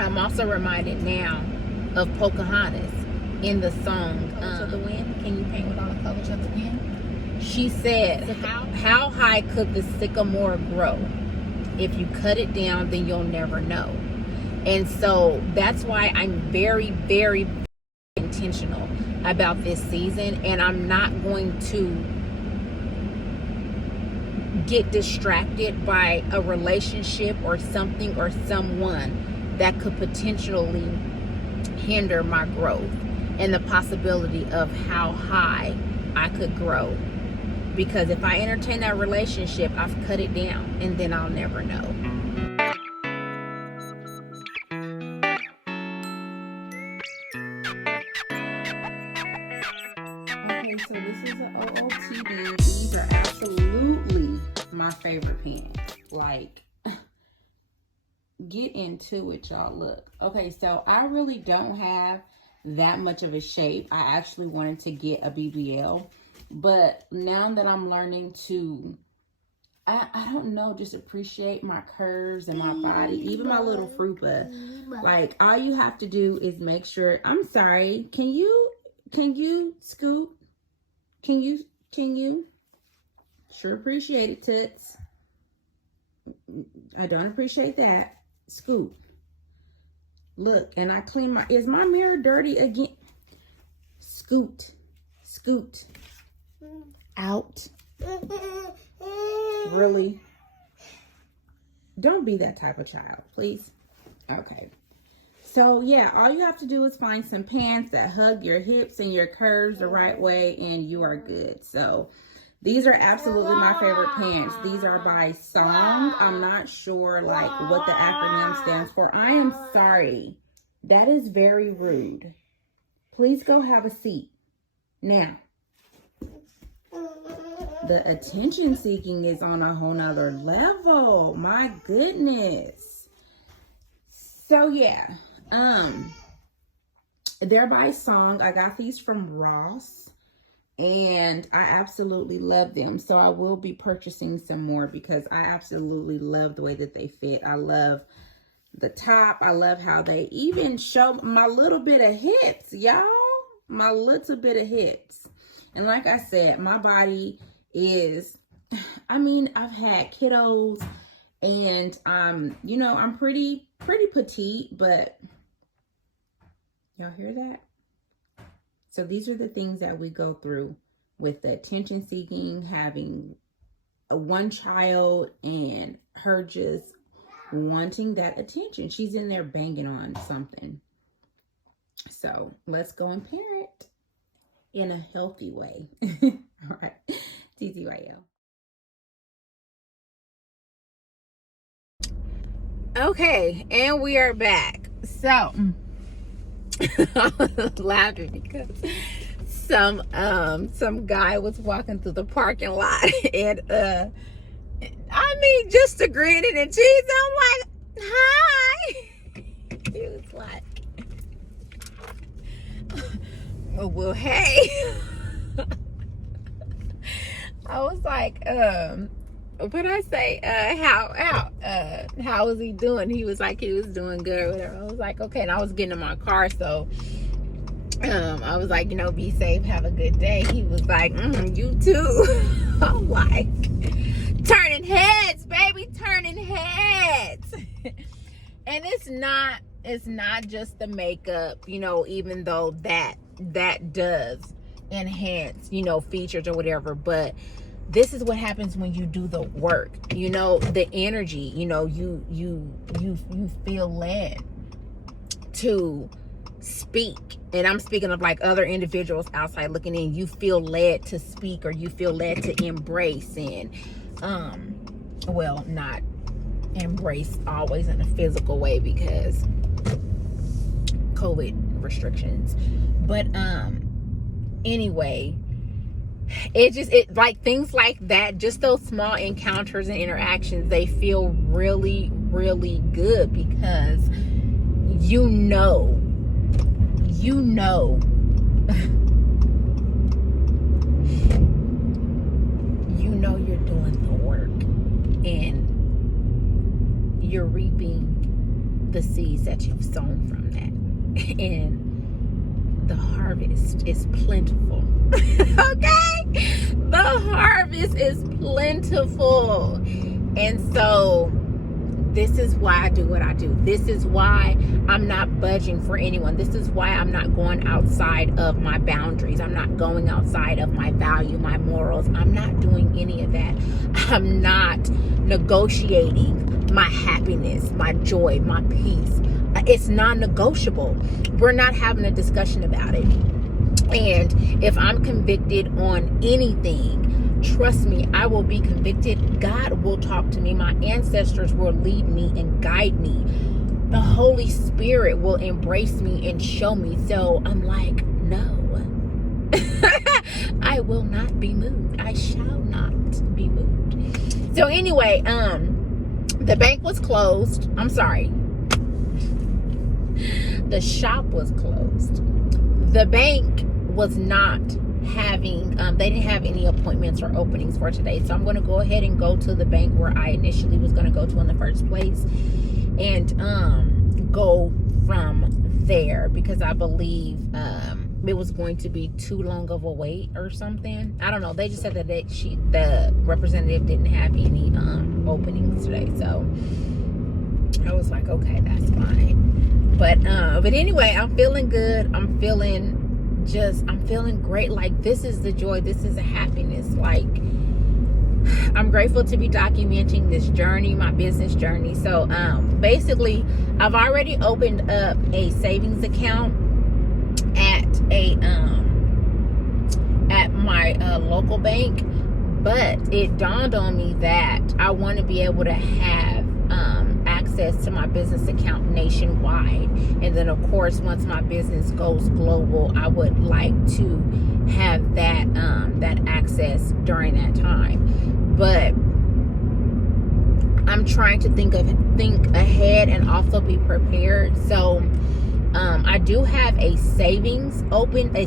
I'm also reminded now of Pocahontas in the song Colors of the Wind. Can you paint with all the colors of the wind? She said, how high could the sycamore grow? If you cut it down, then you'll never know. And so that's why I'm very, very intentional about this season, and I'm not going to get distracted by a relationship or something or someone that could potentially hinder my growth and the possibility of how high I could grow. Because if I entertain that relationship, I've cut it down, and then I'll never know. Okay, so this is an OOTD. These are absolutely my favorite pants. Like, get into it, y'all. Look. Okay, so I really don't have that much of a shape. I actually wanted to get a BBL. But now that I'm learning to, I don't know, just appreciate my curves and my body, even my little frupa. Like, all you have to do is make sure, I'm sorry, can you scoot? Can you? Sure appreciate it, toots. I don't appreciate that. Scoot. Look, and I clean my, is my mirror dirty again? Scoot. Scoot. Out. Really? Don't be that type of child, please. Okay. So yeah, all you have to do is find some pants that hug your hips and your curves the right way, and you are good. So these are absolutely my favorite pants. These are by Song. I'm not sure like what the acronym stands for. I am sorry. That is very rude. Please go have a seat. Now, the attention seeking is on a whole nother level. My goodness. So yeah, they're by Song. I got these from Ross, and I absolutely love them. So I will be purchasing some more because I absolutely love the way that they fit. I love the top. I love how they even show my little bit of hips, y'all. My little bit of hips. And like I said, my body is, I mean, I've had kiddos, and you know, I'm pretty petite, but y'all hear that? So these are the things that we go through with the attention seeking, having one child and her just wanting that attention. She's in there banging on something. So let's go and parent in a healthy way. All right. TTYL. Okay, and we are back. So I was laughing because some guy was walking through the parking lot, and I mean, just a grinning and cheese. I'm like, hi. He was like, well, hey. I was like, when I say, how was he doing? He was like, he was doing good or whatever. I was like, okay. And I was getting in my car, so I was like, you know, be safe, have a good day. He was like, you too. I'm like, turning heads, baby, turning heads. And it's not just the makeup, you know, even though that does enhance, you know, features or whatever, but this is what happens when you do the work, you know, the energy, you know, you feel led to speak. And I'm speaking of like other individuals outside looking in. You feel led to speak, or you feel led to embrace, and well, not embrace always in a physical way because COVID restrictions, but anyway, it like things like that, just those small encounters and interactions, they feel really, really good because you know you're doing the work, and you're reaping the seeds that you've sown from that. And the harvest is plentiful. Okay? The harvest is plentiful. And so this is why I do what I do. This is why I'm not budging for anyone. This is why I'm not going outside of my boundaries. I'm not going outside of my value, my morals. I'm not doing any of that. I'm not negotiating my happiness, my joy, my peace. It's non-negotiable. We're not having a discussion about it. And if I'm convicted on anything, trust me, I will be convicted. God will talk to me. My ancestors will lead me and guide me. The Holy Spirit will embrace me and show me. So I'm like, no. I will not be moved. I shall not be moved. So anyway, the bank was closed. I'm sorry. The shop was closed. The bank was not having, they didn't have any appointments or openings for today. So I'm going to go ahead and go to the bank where I initially was going to go to in the first place, and go from there, because I believe it was going to be too long of a wait or something. I don't know. They just said that the representative didn't have any openings today. So I was like, okay, that's fine. But anyway, I'm feeling good. I'm feeling great. Like, this is the joy. This is the happiness. Like, I'm grateful to be documenting this journey, my business journey. So basically, I've already opened up a savings account at my local bank, but it dawned on me that I want to be able to have access to my business account nationwide. And then of course, once my business goes global, I would like to have that access during that time. But I'm trying to think ahead and also be prepared. So I do have a savings open, a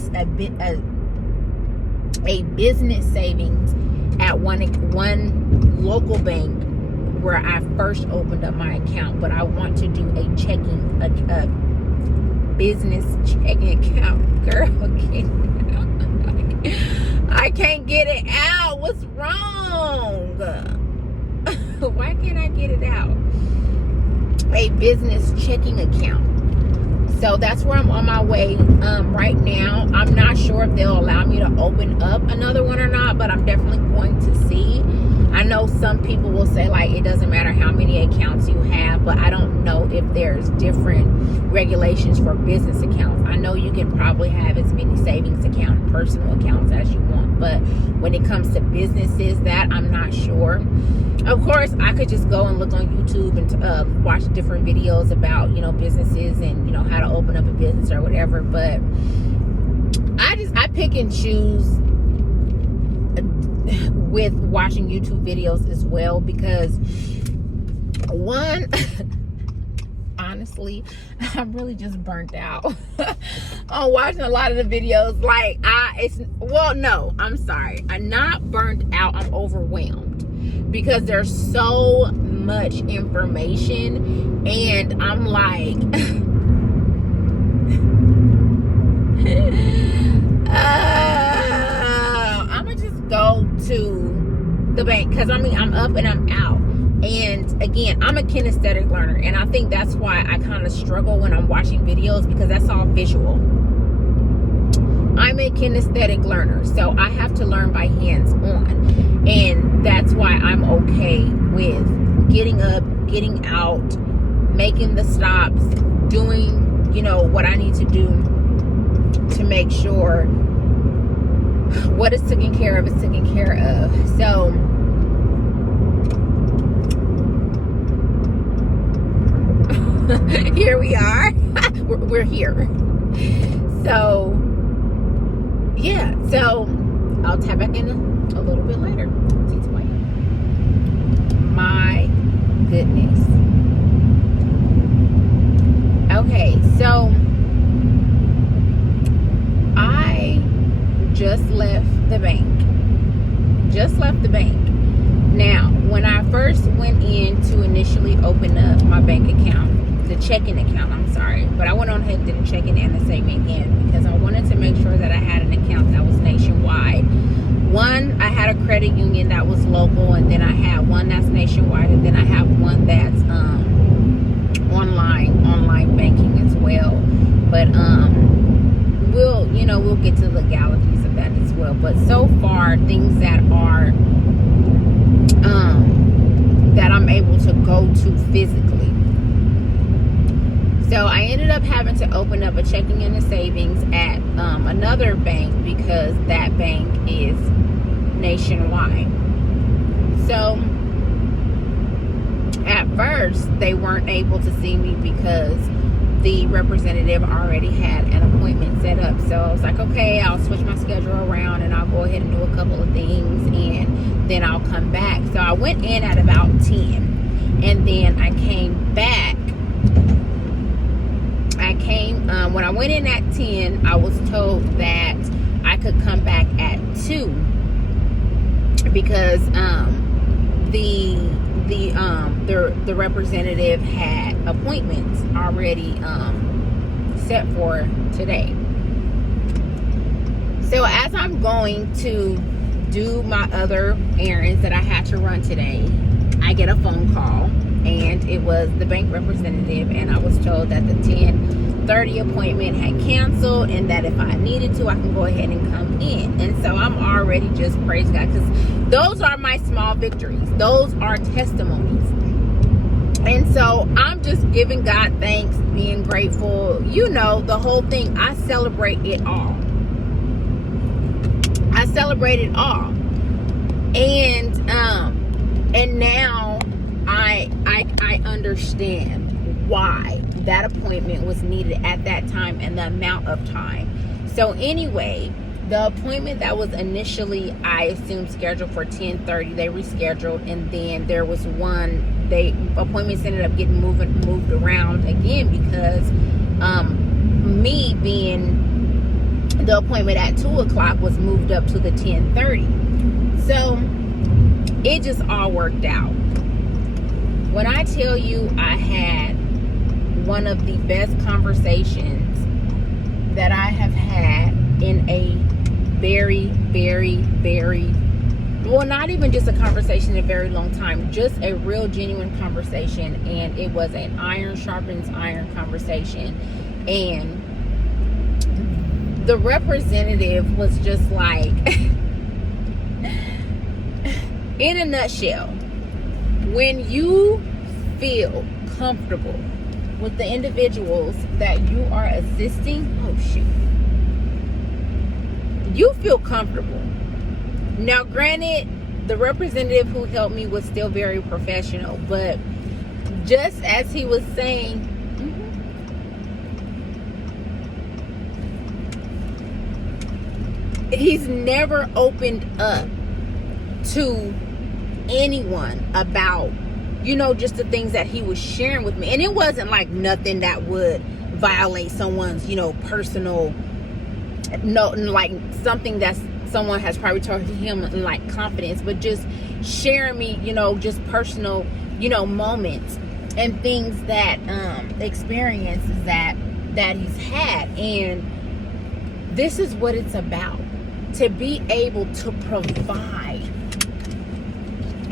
business savings at one local bank where I first opened up my account. But I want to do a business checking account. Girl, I can't get it out. What's wrong? Why can't I get it out? A business checking account. So that's where I'm on my way right now. I'm not sure if they'll allow me to open up another one or not, but I'm definitely going to see. I know some people will say, like, it doesn't matter how many accounts you have, but I don't know if there's different regulations for business accounts. I know you can probably have as many savings accounts, personal accounts as you want, but when it comes to businesses, that I'm not sure. Of course, I could just go and look on YouTube and watch different videos about, businesses and, how to open up a business or whatever. But I pick and choose with watching YouTube videos as well, because one, honestly, I'm really just burnt out on watching a lot of the videos. Like, I'm sorry. I'm not burnt out. I'm overwhelmed because there's so much information, and I'm like, I'm gonna just go to the bank, because I'm up and I'm out. And again, I'm a kinesthetic learner, and I think that's why I kind of struggle when I'm watching videos, because that's all visual. I'm a kinesthetic learner, so I have to learn by hands-on, and that's why I'm okay with getting up, getting out, making the stops, doing what I need to do to make sure what is taken care of is taken care of. So here we are. We're here. So yeah, so I'll tap back in a little bit later. My goodness. Okay, so I just left the bank. Now, when I first went in to initially open up my bank account, the checking account, I'm sorry. But I went on ahead and did a checking and a saving again because I wanted to make sure that I had an account that was nationwide. One, I had a credit union that was local, and then I had one that's nationwide, and then I have one that's online banking as well. But we'll get to the legalities of that as well. But so far, things that are that I'm able to go to physically. So I ended up having to open up a checking and a savings at another bank because that bank is nationwide. So at first they weren't able to see me because the representative already had an appointment set up. So I was like, okay, I'll switch my schedule around and I'll go ahead and do a couple of things and then I'll come back. So I went in at about 10 and then I came back. When I went in at 10, I was told that I could come back at 2 because the representative had appointments already set for today. So as I'm going to do my other errands that I had to run today, I get a phone call, and it was the bank representative, and I was told that the 10:30 appointment had canceled and that if I needed to, I can go ahead and come in. And so I'm already just praise God, because those are my small victories. Those are testimonies. And so I'm just giving God thanks, being grateful, the whole thing. I celebrate it all. I celebrate it all. And now I understand why that appointment was needed at that time and the amount of time. So anyway, the appointment that was initially, I assumed, scheduled for 10:30, they rescheduled, and then there was appointments ended up getting moved around again because me being the appointment at 2 o'clock was moved up to the 10:30. So it just all worked out. When I tell you I had one of the best conversations that I have had in a very, very, very, well, not even just a conversation in a very long time, just a real genuine conversation. And it was an iron sharpens iron conversation. And the representative was just like, in a nutshell, when you feel comfortable with the individuals that you are assisting, you feel comfortable. Now, granted, the representative who helped me was still very professional, but just as he was saying, he's never opened up to anyone about, just the things that he was sharing with me. And it wasn't like nothing that would violate someone's, personal, like something that's someone has probably told him in like confidence, but just sharing me, just personal, moments and things that, experiences that he's had. And this is what it's about, to be able to provide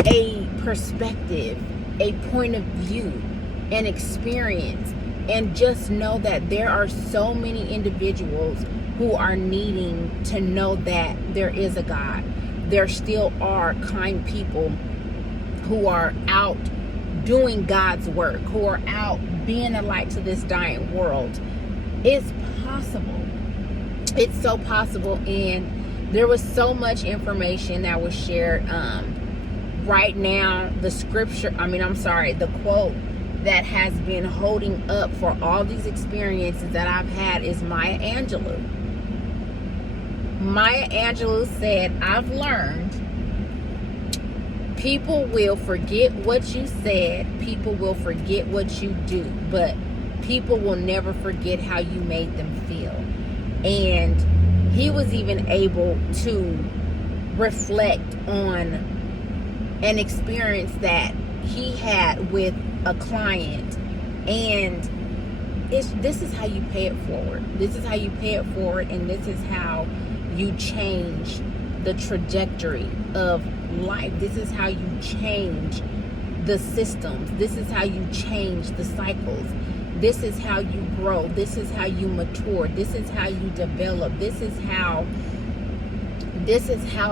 a perspective, a point of view, an experience, and just know that there are so many individuals who are needing to know that there is a God. There still are kind people who are out doing God's work, who are out being a light to this dying world. It's possible. It's so possible. And there was so much information that was shared. Right now, the quote that has been holding up for all these experiences that I've had is Maya Angelou. Maya Angelou said, "I've learned people will forget what you said, people will forget what you do, but people will never forget how you made them feel." And he was even able to reflect on an experience that he had with a client, And this is how you pay it forward. This is how you pay it forward, and this is how you change the trajectory of life. This is how you change the systems. This is how you change the cycles. This is how you grow. This is how you mature. This is how you develop. This is how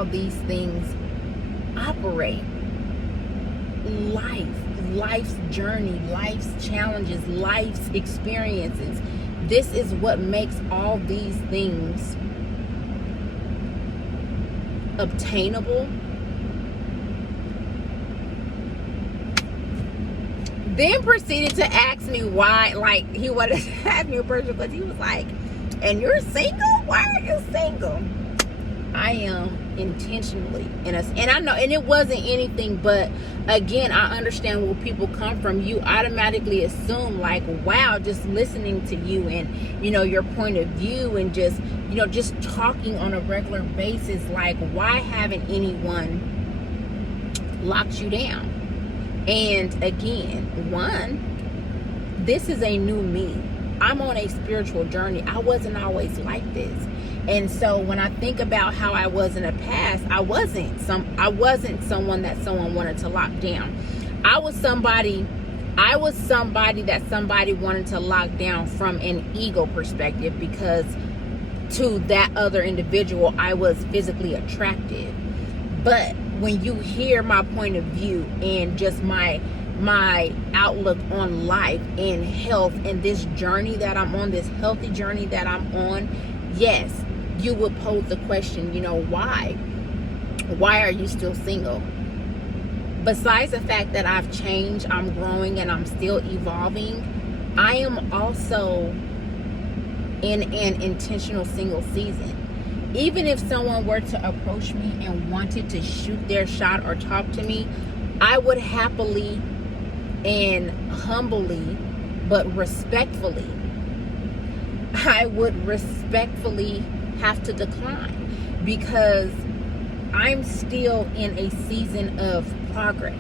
these things operate. Life's journey, life's challenges, life's experiences. This is what makes all these things obtainable. Then proceeded to ask me why, like, he wanted to have me a person, because he was like, and you're single? Why are you single? I am intentionally and I know, and it wasn't anything, but again, I understand where people come from. You automatically assume, like, wow, just listening to you and, you know, your point of view, and just, you know, just talking on a regular basis, like, why haven't anyone locked you down? And again, one, this is a new me. I'm on a spiritual journey. I wasn't always like this. And so when I think about how I was in the past, I wasn't someone that someone wanted to lock down. I was somebody that somebody wanted to lock down from an ego perspective, because to that other individual I was physically attractive. But when you hear my point of view and just my outlook on life and health and this journey that I'm on, this healthy journey that I'm on, yes, you would pose the question, you know, why are you still single? Besides the fact that I've changed, I'm growing, and I'm still evolving, I am also in an intentional single season. Even if someone were to approach me and wanted to shoot their shot or talk to me, I would happily and humbly, but respectfully, I would respectfully have to decline, because I'm still in a season of progress.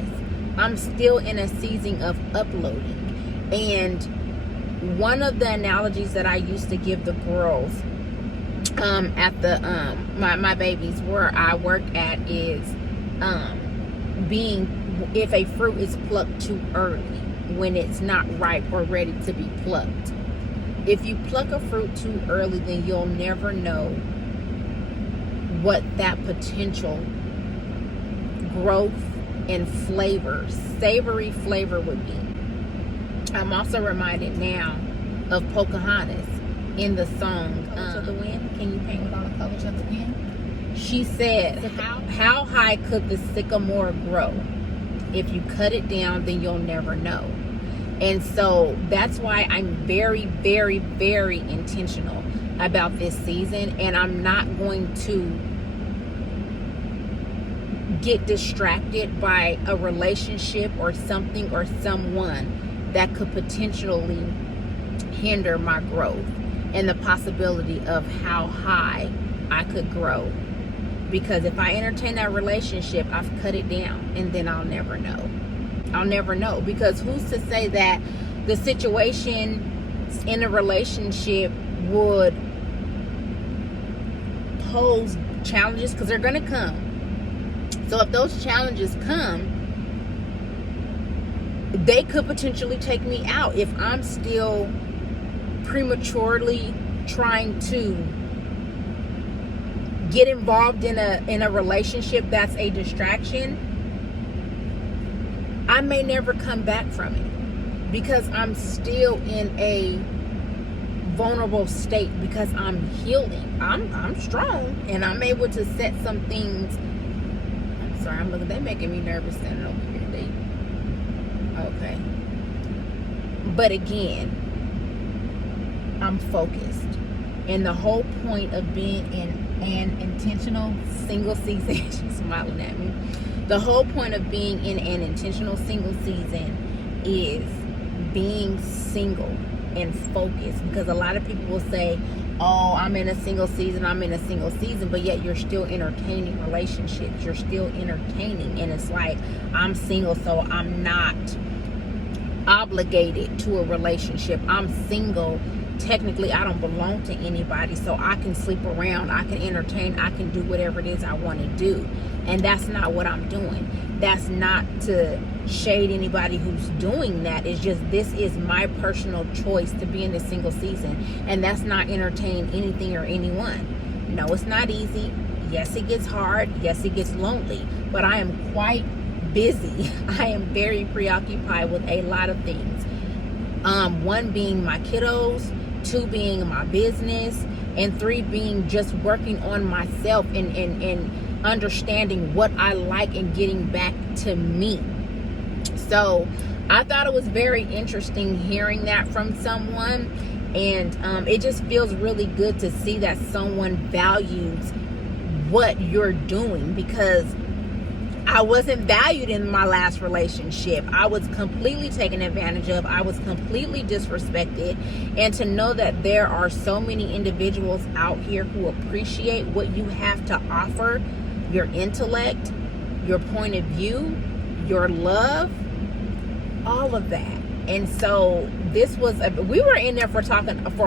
I'm still in a season of uploading. And one of the analogies that I used to give the girls at the my babies where I work at is being, if a fruit is plucked too early, when it's not ripe or ready to be plucked. If you pluck a fruit too early, then you'll never know what that potential growth and flavor, savory flavor, would be. I'm also reminded now of Pocahontas in the song Colors of the Wind. Can you paint with all the colors of the wind? She said, how high could the sycamore grow? If you cut it down, then you'll never know. And so that's why I'm very, very, very intentional about this season. And I'm not going to get distracted by a relationship or something or someone that could potentially hinder my growth and the possibility of how high I could grow. Because if I entertain that relationship, I've cut it down, and then I'll never know. I'll never know, because who's to say that the situation in a relationship would pose challenges, because they're going to come. So if those challenges come, they could potentially take me out if I'm still prematurely trying to get involved in a relationship that's a distraction. I may never come back from it, because I'm still in a vulnerable state, because I'm healing. I'm strong, and I'm able to set some things. I'm sorry, I'm looking. They're making me nervous standing over here. Okay. But again, I'm focused. And the whole point of being in an intentional single season, she's smiling at me. The whole point of being in an intentional single season is being single and focused. Because a lot of people will say, oh, I'm in a single season, but yet you're still entertaining relationships. You're still entertaining. And it's like, I'm single, so I'm not obligated to a relationship. I'm single. Technically, I don't belong to anybody, so I can sleep around, I can entertain, I can do whatever it is I want to do. And that's not what I'm doing. That's not to shade anybody who's doing that. It's just, this is my personal choice to be in the single season, and that's not entertain anything or anyone. No, it's not easy. Yes, it gets hard. Yes, it gets lonely, but I am quite busy. I am very preoccupied with a lot of things. One being my kiddos, 2 being my business, and 3 being just working on myself and understanding what I like and getting back to me. So I thought it was very interesting hearing that from someone, and it just feels really good to see that someone values what you're doing, because I wasn't valued in my last relationship. I was completely taken advantage of. I was completely disrespected. And to know that there are so many individuals out here who appreciate what you have to offer, your intellect, your point of view, your love, all of that. And so this was, we were in there for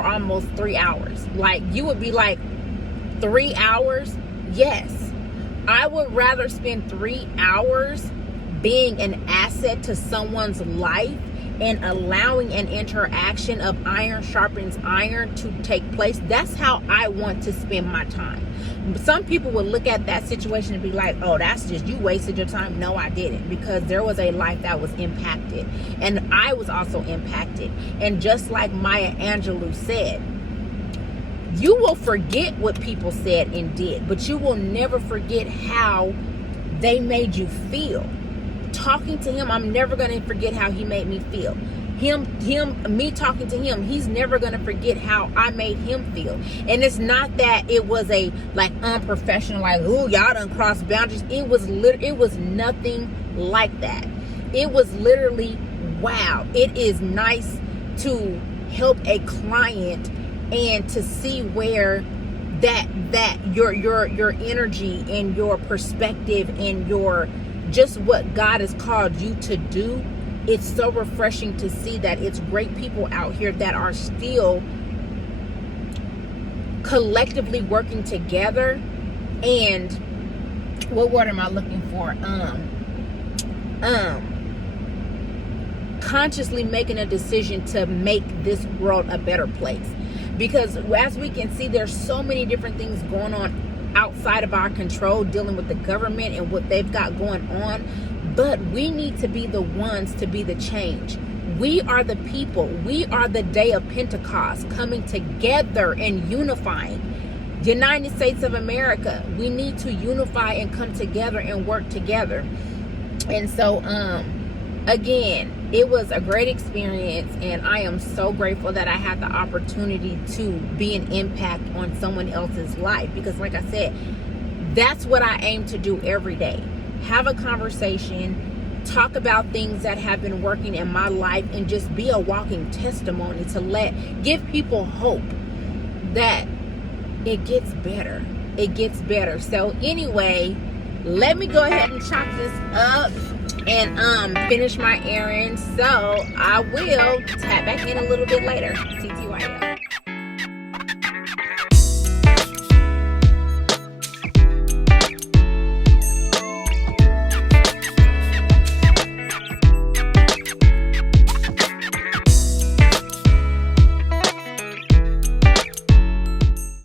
almost 3 hours. Like, you would be like, 3 hours? Yes. I would rather spend 3 hours being an asset to someone's life and allowing an interaction of iron sharpens iron to take place. That's how I want to spend my time. Some people would look at that situation and be like, oh, that's just, you wasted your time. No, I didn't, because there was a life that was impacted, and I was also impacted. And just like Maya Angelou said, you will forget what people said and did, but you will never forget how they made you feel. Talking to him, I'm never going to forget how he made me feel. Me talking to him, he's never going to forget how I made him feel. And it's not that it was a like unprofessional, like, ooh, y'all done crossed boundaries. It was nothing like that. It was literally, wow, it is nice to help a client and to see where that your energy and your perspective and your just what God has called you to do. It's so refreshing to see that it's great people out here that are still collectively working together. And what word am I looking for? Consciously making a decision to make this world a better place. Because as we can see, there's so many different things going on outside of our control, dealing with the government and what they've got going on. But we need to be the ones to be the change. We are the people. We are the day of Pentecost, coming together and unifying. United States of America, we need to unify and come together and work together. And so, again, it was a great experience, and I am so grateful that I had the opportunity to be an impact on someone else's life. Because like I said, that's what I aim to do every day. Have a conversation, talk about things that have been working in my life, and just be a walking testimony to give people hope that it gets better. It gets better. So anyway, let me go ahead and chop this up and finish my errands. So I will tap back in a little bit later. TTYL.